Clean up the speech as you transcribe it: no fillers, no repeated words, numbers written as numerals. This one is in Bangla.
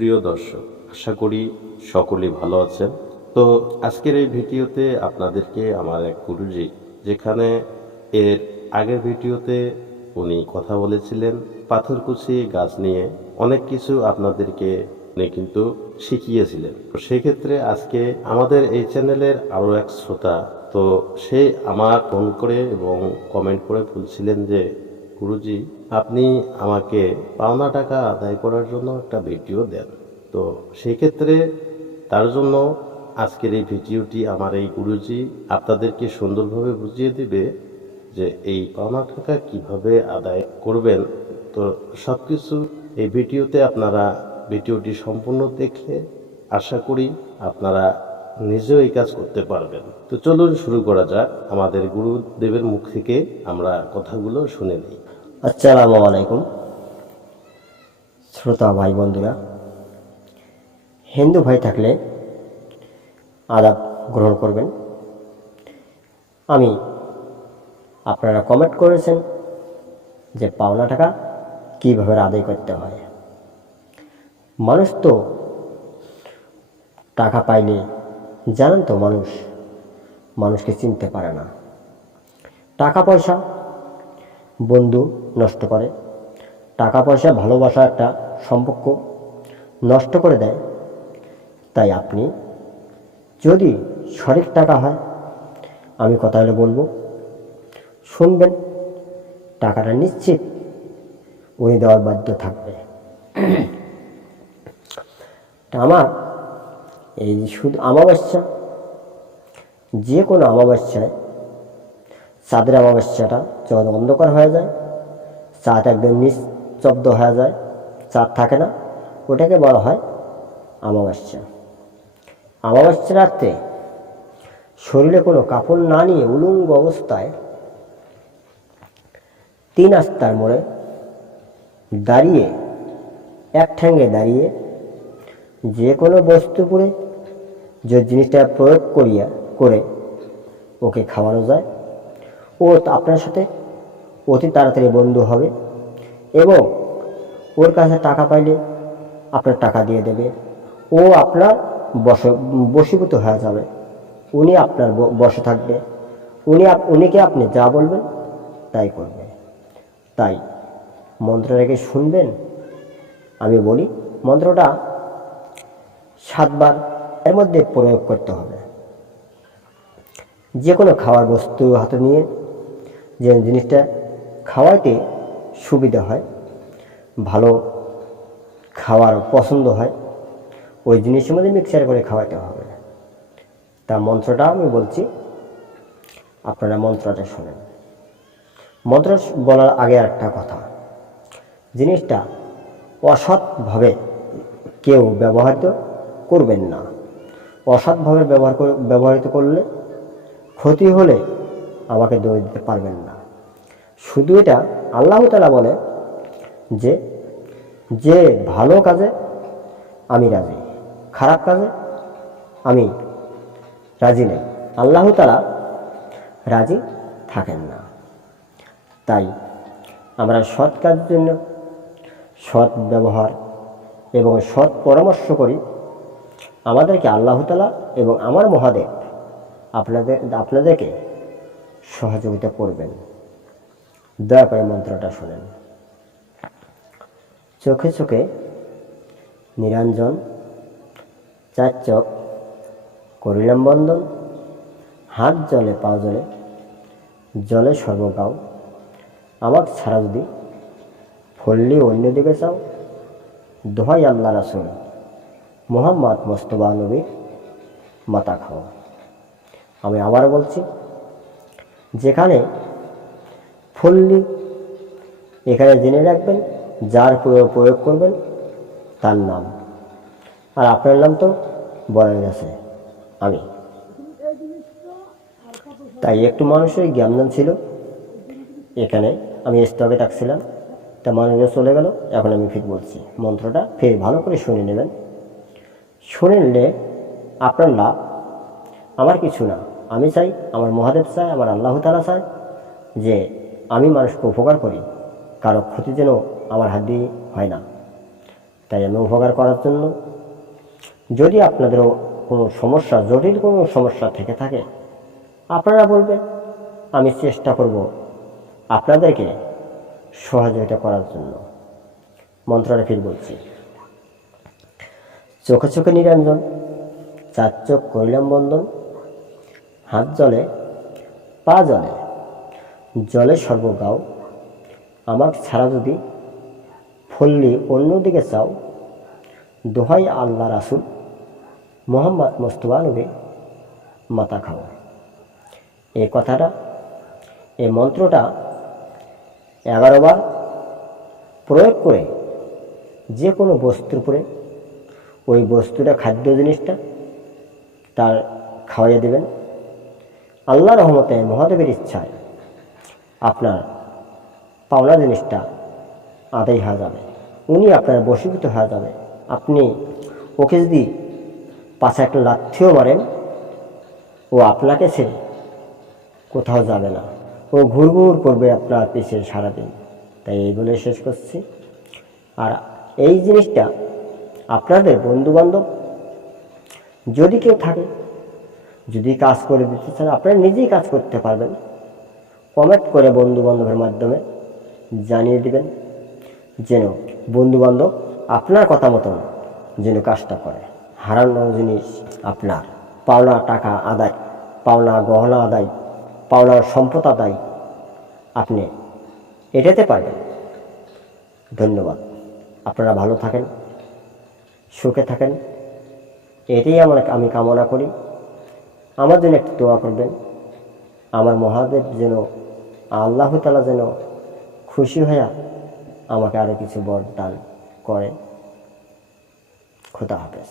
প্রিয় দর্শক, আশা করি সকলেই ভালো আছেন। তো আজকের এই ভিডিওতে আপনাদেরকে আমার এক গুরুজি, যেখানে এর আগের ভিডিওতে উনি কথা বলেছিলেন পাথরকুচি গাছ নিয়ে, অনেক কিছু আপনাদেরকে উনি কিন্তু শিখিয়েছিলেন। তো সেক্ষেত্রে আজকে আমাদের এই চ্যানেলের আরও এক শ্রোতা, তো সে আমার ফোন করে এবং কমেন্ট করে বলছিলেন যে গুরুজি, আপনি আমাকে পাওনা টাকা আদায় করার জন্য একটা ভিডিও দেন। তো সেই ক্ষেত্রে তার জন্য আজকের এই ভিডিওটি আমার এই গুরুজি আপনাদেরকে সুন্দরভাবে বুঝিয়ে দিবে যে এই পাওনা টাকা কিভাবে আদায় করবেন। তো সব কিছু এই ভিডিওতে আপনারা ভিডিওটি সম্পূর্ণ দেখলে আশা করি আপনারা নিজেও এই কাজ করতে পারবেন। তো চলুন শুরু করা যাক। আমাদের গুরুদেবের মুখ থেকে আমরা কথাগুলো শুনে নিই। আসসালামু আলাইকুম শ্রোতা ভাই বন্ধুরা। হিন্দু ভাই থাকলে আদাব গ্রহণ করবেন। আপনারা কমেন্ট করেছেন যে পাওনা টাকা কীভাবে আদায় করতে হয়। মানুষ তো টাকা পাইলে জানেন তো মানুষকে চিনতে পারে না। টাকা পয়সা বন্ধু নষ্ট করে, টাকা পয়সা ভালোবাসা একটা সম্পর্ক নষ্ট করে দেয়। তাই আপনি যদি সঠিক টাকা হয়, আমি কথা হলে বলবো শুনবেন, টাকাটা নিশ্চিত উনি দেওয়ার বাধ্য থাকবে। আমার এই শুধু অমাবস্যা, যে কোনো অমাবস্যায়, চাঁদের অমাবস্যাটা যখন অন্ধকার হয়ে যায়, চাঁদ একদম নিস্তব্ধ হয়ে যায়, চাঁদ থাকে না, ওটাকে বলা হয় অমাবস্যা। অমাবস্যা রাত্রে শরীরে কোনো কাপড় না নিয়ে উলঙ্গ অবস্থায় 3 রাস্তার মোড়ে দাঁড়িয়ে, এক ঠ্যাঙ্গে দাঁড়িয়ে যে কোনো বস্তু করে যে জিনিসটা প্রয়োগ করে ওকে খাওয়ানো যায়, ও আপনার সাথে অতি তাড়াতাড়ি বন্ধু হবে এবং ওর কাছে টাকা পাইলে আপনার টাকা দিয়ে দেবে। ও আপনার বশীভূত হয়ে যাবে, উনি আপনার বশে থাকবে, উনিকে আপনি যা বলবেন তাই করবে। তাই মন্ত্রটাকে শুনবেন। আমি বলি, মন্ত্রটা 7 বার এর মধ্যে প্রয়োগ করতে হবে। যে কোনো খাওয়ার বস্তু হাতে নিয়ে, যে জিনিসটা খাওয়াইতে সুবিধা হয়, ভালো খাওয়ার পছন্দ হয়, ওই জিনিসের মধ্যে মিক্সচার করে খাওয়াতে হবে। তা মন্ত্রটা আমি বলছি, আপনারা মন্ত্রটা শোনেন। মন্ত্র বলার আগে একটা কথা, জিনিসটা অসৎভাবে কেউ ব্যবহৃত করবেন না। অসৎভাবে ব্যবহৃত করলে, ক্ষতি হলে আমাকে দোষ দিতে পারবেন না। শুধু এটা আল্লাহ তাআলা বলে যে ভালো কাজে আমি রাজি, খারাপ কাজে আমি রাজি নেই। আল্লাহ তাআলা রাজি থাকেন না। তাই আমরা সৎ কাজের জন্য সৎ ব্যবহার এবং সৎ পরামর্শ করি। আমাদেরকে আল্লাহ তাআলা এবং আমার মহাদেব আপনাদেরকে সহযোগিতা করবেন। দয়া করে মন্ত্রটা শোনেন। চোখে চোখে নিরঞ্জন, 4 চোখ করিলাম বন্দন, হাত জলে পা জলে, জলে সর্বগাও, আমার ছাড়া যদি ফললি অন্যদিকে চাও, দোহাই আল্লাহ রাসূল মুহাম্মদ মুস্তাফা নবীর মাথা খাও। আমি আবার বলছি, যেখানে ফললি, এখানে জেনে রাখবেন যার প্রয়োগ করবেন তার নাম, আর আপনার নাম তো বলা গেছে আমি। তাই একটু মানুষের জ্ঞান ছিল, এখানে আমি স্টকে থাকছিলাম, তা মানুষরা চলে গেল। এখন আমি ফির বলছি মন্ত্রটা, ফির ভালো করে শুনে নেবেন। শুনে নিলে আপনার লাভ, আমার কিছু না। আমি চাই, আমার মহাদেব চায়, আমার আল্লাহ তাআলা চায় যে আমি মানুষকে উপকার করি, কারো ক্ষতি যেন আমার হাত দিয়ে হয় না। তাই আমি উপকার করার জন্য, যদি আপনাদেরও কোনো সমস্যা, জটিল কোনো সমস্যা থেকে থাকে আপনারা বলবেন, আমি চেষ্টা করব আপনাদেরকে সহযোগিতা করার জন্য। মন্ত্রটা ফির বলছি। চোখে চোখে নিরঞ্জন, চার চোখ করিলাম বন্ধন, হাত জলে পা জলে, জলে সর্বগাও, আমার ছাড়া যদি ফল্লি অন্যদিকে চাও, দোহাই আল্লাহ রাসুল মোহাম্মদ মোস্তফা নবী মাথা খাও। এই কথাটা, এই মন্ত্রটা 11 বার প্রয়োগ করে যে কোনো বস্তুর উপরে ওই বস্তুটা, খাদ্য জিনিসটা তার খাওয়াইয়ে দেবেন। আল্লাহ রহমতে, মহাদেবের ইচ্ছায় আপনার পাওনা জিনিসটা আদায় হয়ে যাবে, উনি আপনার বশীভূত হয়ে যাবে। আপনি ওকে যদি পাশে একটা লাথিও মারেন, ও আপনাকে ছেড়ে কোথাও যাবে না, ও ঘুরঘুর করবে আপনার পিছিয়ে সারাদিন। তাই এই বলে শেষ করছি। আর এই জিনিসটা আপনাদের বন্ধুবান্ধব যদি কেউ থাকে, যদি কাজ করে দিতে চান, আপনারা নিজেই কাজ করতে পারবেন। কমেন্ট করে বন্ধুবান্ধবের মাধ্যমে জানিয়ে দিবেন, যেন বন্ধুবান্ধব আপনার কথা মতন যেন কাজটা করে। হারানো জিনিস আপনার, পাওনা টাকা আদায়, পাওনা গহনা আদায়, পাওনার সম্পদ আদায় আপনি এটাতে পারবেন। ধন্যবাদ। আপনারা ভালো থাকেন, সুখে থাকেন, এটাই আমি কামনা করি। আমার জন্য একটু দোয়া করবেন, আমার মহাদেব যেন, আল্লাহ তাআলা যেন খুশি হয়ে আমাকে আরও কিছু বরদান করে। খোদা হাফেজ।